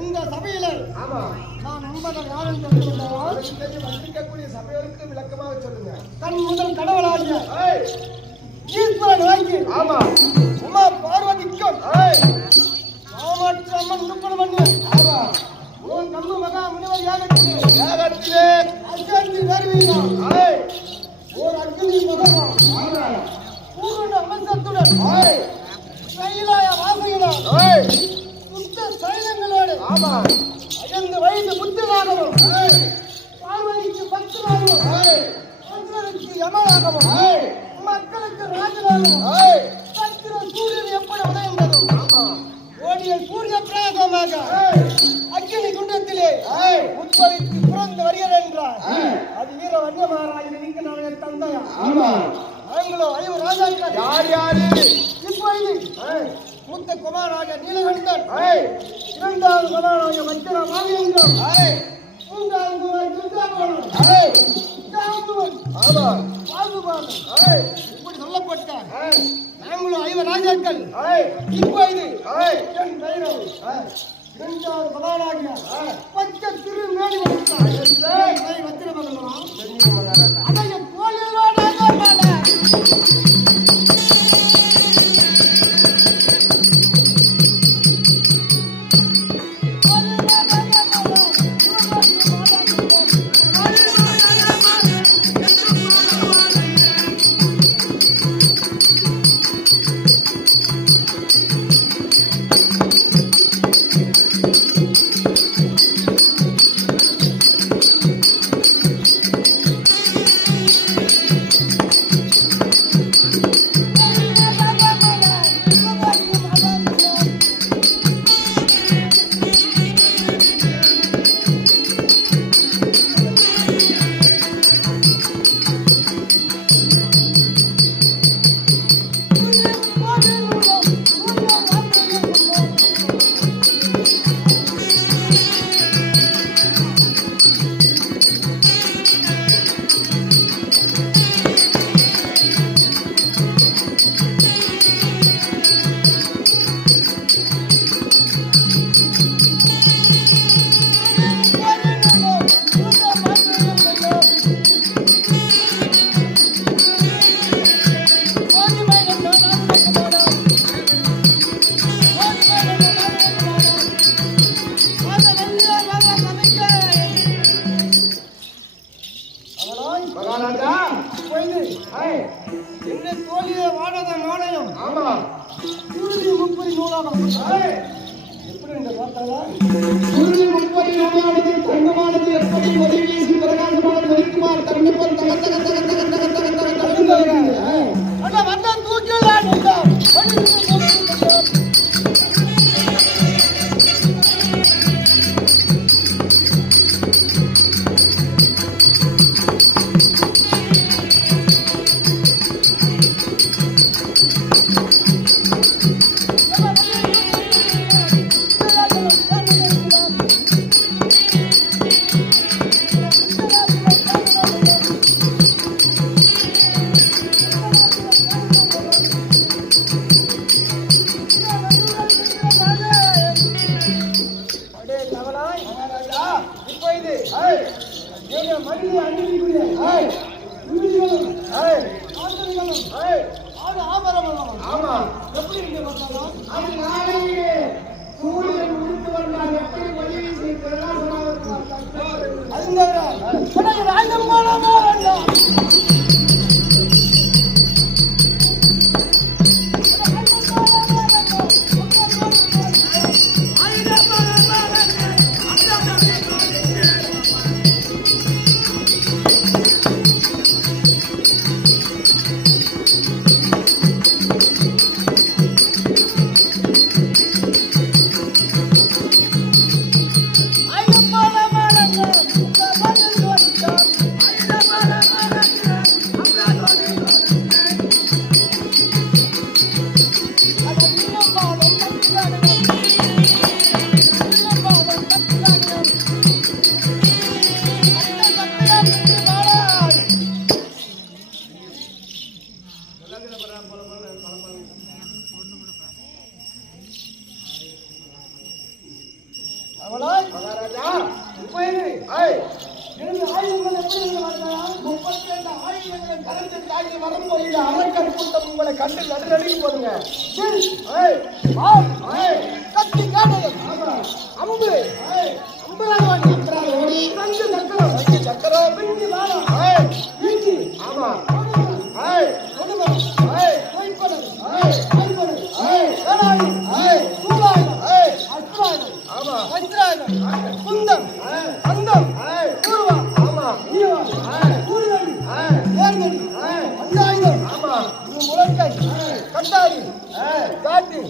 இந்த சபையில நான் நண்பர்கள் யாரும் வந்திருக்கக்கூடிய சபையோருக்கு விளக்கமாக சொல்லுங்க. தன் முதல் கடவுளாகிய ஈஸ்வரன் வாங்கி உமா பார்வதிக்கும் காமாட்சி அம்மன் உருப்பணம் பண்ணு உன் நம்ம மகா முனிவர் யாகத்திலே அஜந்தி வருவீர்கள் ஓர் அக்னி முகமும் பூர்ண அம்சத்துடன் கைலாய வாசகனும் சுத்த சைலங்களோடு 5 வயது புத்தனாகவும் பார்வதிக்கு பக்தனாகவும் அசுரனுக்கு யமனாகவும் மக்களுக்கு ராஜனாகவும் சத்திர சூரியன் எப்படி உதயந்ததும் ஓடிய சூரிய பிரகாசமாக அக்னி குண்டத்திலே உட்பவித்து பிறந்து வருகிறார் என்றார். அது வீர வன்யமாராய் நீங்க நாளைய தந்தையா நாங்களோ 5 ராஜாக்கள். யார் இப்பொழுது மூத்த குமாராக நீலகண்டன், 2வது குமாராக மச்சர மாவியங்கம், 3வது குமார் துர்காபரணம், 4வது பாகுபாதம் இப்படி சொல்லப்பட்ட நாங்களும் 5 ராஜாக்கள். இப்பொழுது என் பைரவ் 2வது குமாராக பச்சை திருமேனி வச்சிரமகனா அதைய கோயிலோட என்ன தோழிய வாடாத மாலையும் குருதி 30 நூலாகும் எப்படி இந்த பார்த்தாலா குருதி 30 நூலானது தங்கமானது எப்படி ஒளி வீசி பிரகாசமான வெளிக்குமார் தங்கப்பன் தக தக தக தக தக தக தக அட வந்த தூக்கிலா நீங்க மகாராஜா எனது ஆயுதங்கள் எப்படி இருந்தா 32 ஆயுதங்களை கலந்து தாக்கி வரும்போது அரக்கர் கூட்டம் உங்களை கண்டு நடுநடுங்கி போதுங்க. கத்தி காணது அம்பு அம்பராஜவாணி அம்பராஜவாணி சங்கு சக்கரம் பிந்தி வாழம் வீச்சு ஆமா குந்தம் அந்தம் பூர்வா ஆமா ஆமா முழக்கை கட்டாரி காட்டு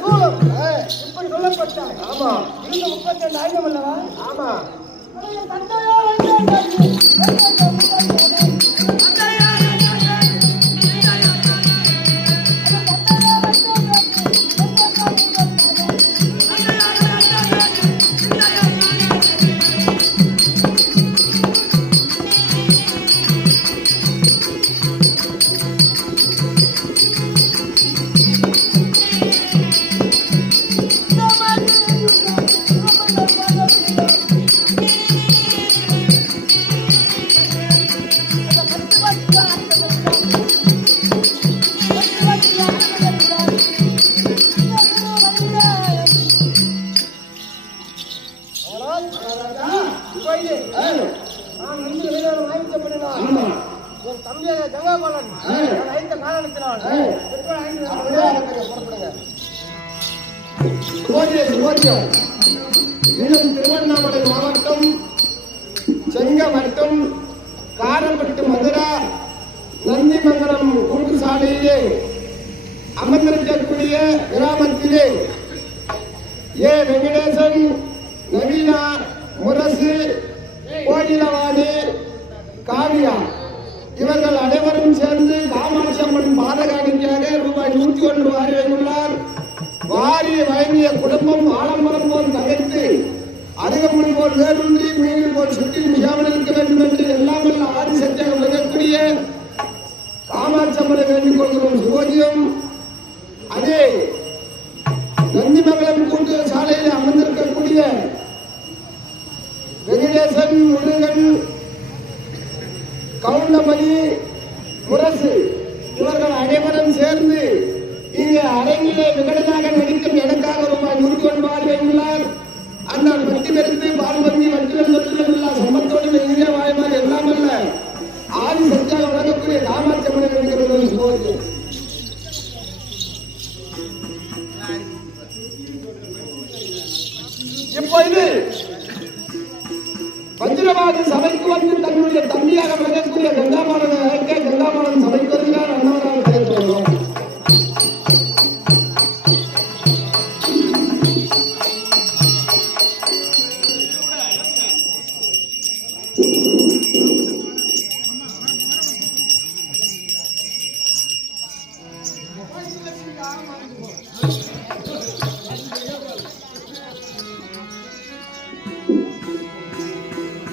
சூளம் இப்படி சொல்லப்பட்டார். ஆமா இந்த 32 ஆயுதம் அல்லவா? ஆமா தம்பியாக கங்காபாலன் ஐந்த காரணத்தினால் திருவண்ணாமலை மாவட்டம் செங்கமட்டம் காரப்பட்டு மதுரா நந்திமங்கலம் கூட்டு சாலையிலே அமர்ந்திருக்கக்கூடிய கிராமத்திலே ஏ வெங்கடேசன் நவீனா முரசு கோயிலவாணி காவியா இவர்கள் அனைவரும் சேர்ந்து காமாட்சி அம்மன் பாதகாணிக்காக ரூபாய் 101 வாரி வைத்துள்ளார். வாரியை வழங்கிய குடும்பம் ஆலம்பரம் போல் தவிர்த்து அருகம்புல் போல் வேரூன்றி மீன் போல் சுற்றி மிகாமல் இருக்க வேண்டும் என்று எல்லாம் வல்ல ஆதி சத்தியாக விளங்கக்கூடிய காமாட்சி அம்மனை வேண்டிக் கொள்கிறோம். சுபோதியம் அதே நந்திமங்கலம் கூட்டு சாலையில் அமர்ந்திருக்கக்கூடிய வெங்கடேசன் முருகன் கவுண்டமணி முரசு இவர்கள் அனைவரும் சேர்ந்து இங்கே அரங்கிலே விகடனாக நடிக்கும் எனக்காக ரூபாய் 101 வைத்துள்ளார். அண்ணன் வட்டி பெருந்து பால்பந்தி வட்டிகள் தொற்றுள்ள சம்பத்தோடு இந்திய வாய்மாறு எல்லாம் அல்ல ஆதி சத்தியாக வழங்கக்கூடிய காமாட்சி அம்மனை நடிக்கிறது. இப்பொழுது வஜ்ரவாதி சபைக்கு வந்து தன்னுடைய தம்பியாக விளங்கக்கூடிய கங்காபாலனை அழைக்க கங்காபாலன் சபைக்கு வருகிறார்.